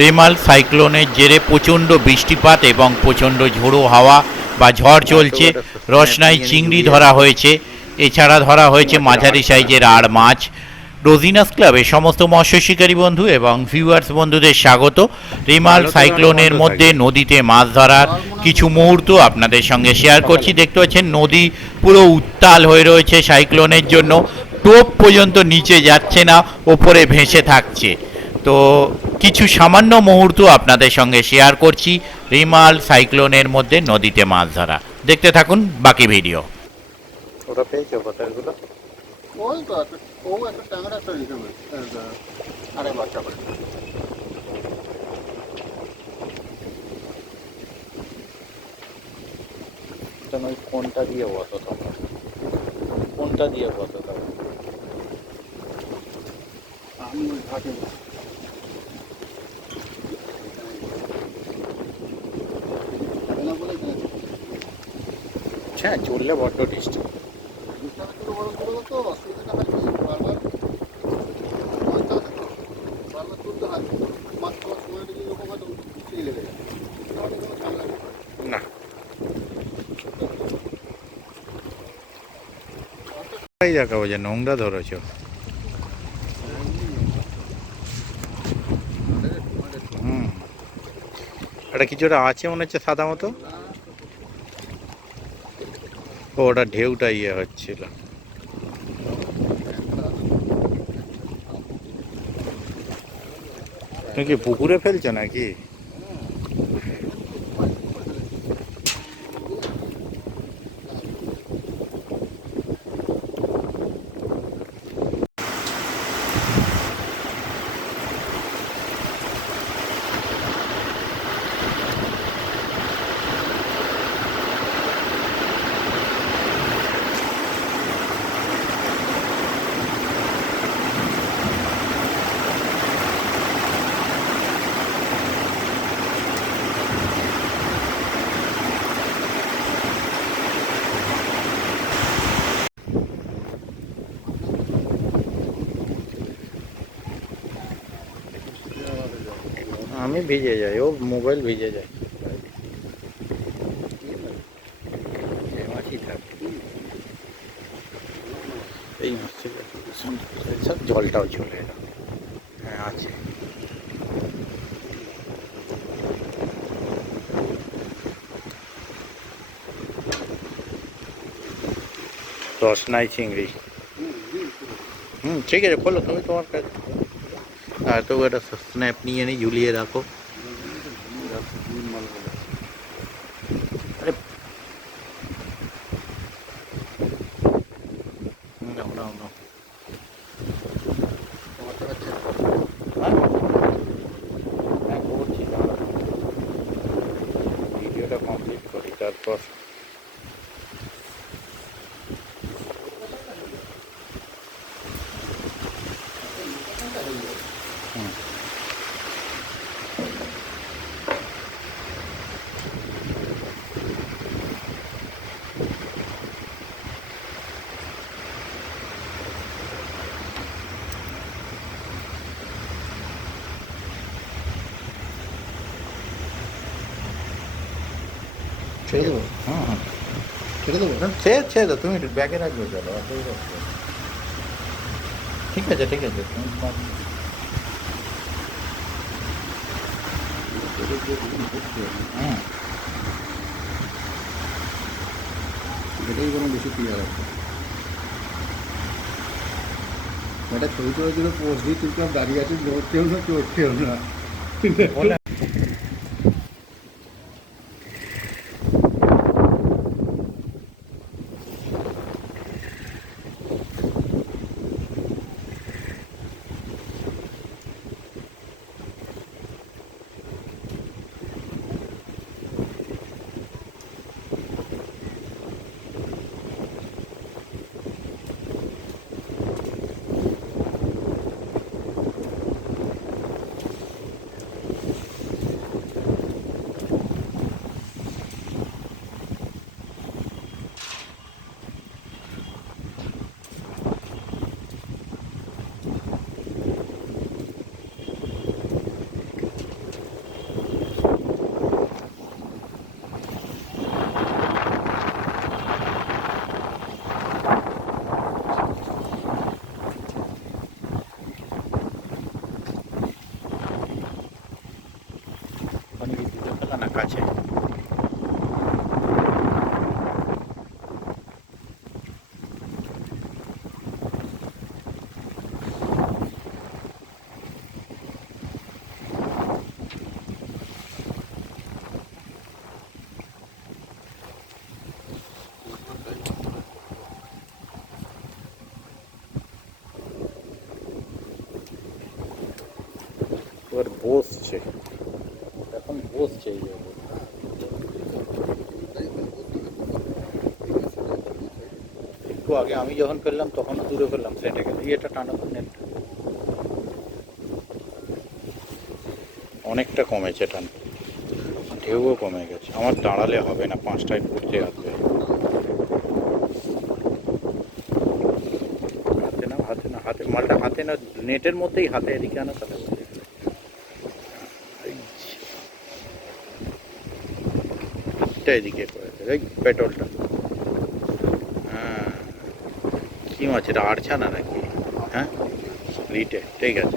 রেমাল সাইক্লোনের জেরে প্রচণ্ড বৃষ্টিপাত এবং প্রচণ্ড ঝোড়ো হাওয়া বা ঝড় চলছে। রসনাই চিংড়ি ধরা হয়েছে, এছাড়া ধরা হয়েছে মাঝারি সাইজের আর মাছ। রোজিনাস ক্লাবে সমস্ত মৎস্য শিকারী বন্ধু এবং ভিউয়ার্স বন্ধুদের স্বাগত। রেমাল সাইক্লোনের মধ্যে নদীতে মাছ ধরার কিছু মুহূর্ত আপনাদের সঙ্গে শেয়ার করছি। দেখতে পাচ্ছেন নদী পুরো উত্তাল হয়ে রয়েছে সাইক্লোনের জন্য, টোপ পর্যন্ত নিচে যাচ্ছে না, ওপরে ভেসে থাকছে। তো কিছু সামান্য মুহূর্ত আপনাদের সঙ্গে শেয়ার করছি রিমাল সাইক্লোনের মধ্যে নদীতে মাছ ধরা। দেখতে থাকুন বাকি ভিডিও। ওটা পেয়েছো পাতাগুলো? ওই তো ও একটা ট্যাংরা একটা হিসেবে আরে বাচ্চা করে ওই কোনটা দিয়ে বসো তোমরা? কোনটা দিয়ে বসো তবে? আমি ওই ঘাটে না বলে হ্যাঁ, চললে বড্ড ডিস্টার্ব। ছোটো বড় ছোটো তো অসুবিধাটা হয় বারবার বারবার তুলতে হয়। মাছ খাওয়ার সময়টা যদি রকম হয়তো পিছিয়ে লেগে যায়, তাহলে কোনো ঝামেলা নেই। না, এই দেখাবো যে নোংরা ধরেছো। হুম, এটা কিছুটা আছে মনে হচ্ছে সাদা মতো। ও, ওটা ঢেউটা ইয়ে হচ্ছিল। তুমি কি পুকুরে ফেলছো নাকি? আমি ভিজে যাই, ও মোবাইল ভিজে যায়। মাছই থাকে এই মাছ থেকে, সব জলটাও চলে এলো। হ্যাঁ, আছে। রসনাই চিংড়ি। ঠিক আছে, খোলো তুমি তোমার কাজ। আর তো একটা স্ন্যাপ নিয়ে নিই, ঝুলিয়ে রাখো। আরে নাও নাও নাও। হ্যাঁ, হ্যাঁ করছি, দাঁড়াও। ভিডিওটা কমপ্লিট করি তারপর। হুম, ছেড়ে দেবো, হুম, হুম। ছেড়ে দেবো। ছেড়ে দাও, তুমি ব্যাগে রাখবে, চলো অসুবিধা হচ্ছে না। ঠিক আছে, ঠিক আছে, তুমি হুম। এটাই কোনো বেশি ক্লিয়ার আছে। একটা ছবি করে দিলে পোস্ট দিয়ে চুপচাপ দাঁড়িয়ে আছি, লড়ছেও না চড়ছেও না। বলে না কাছে? এবার বসছে, এখন বসছে এই জায়গায়। একটু আগে আমি যখন ফেললাম তখনও দূরে ফেললাম, সেটা গেল। এটা টানা তো নেট অনেকটা কমেছে, টান ঢেউও কমে গেছে। আমার দাঁড়ালে হবে না, 5টায় পড়তে আসবে। হাতে না, হাতে না, হাতে মালটা হাতে না, নেটের মধ্যেই হাতে এদিকে আনা তাহলে। এদিকে করে দেবে, এই পেট্রোলটা। হ্যাঁ, কি মাছ এটা? আড়ছা না নাকি? হ্যাঁ, লিটে, ঠিক আছে।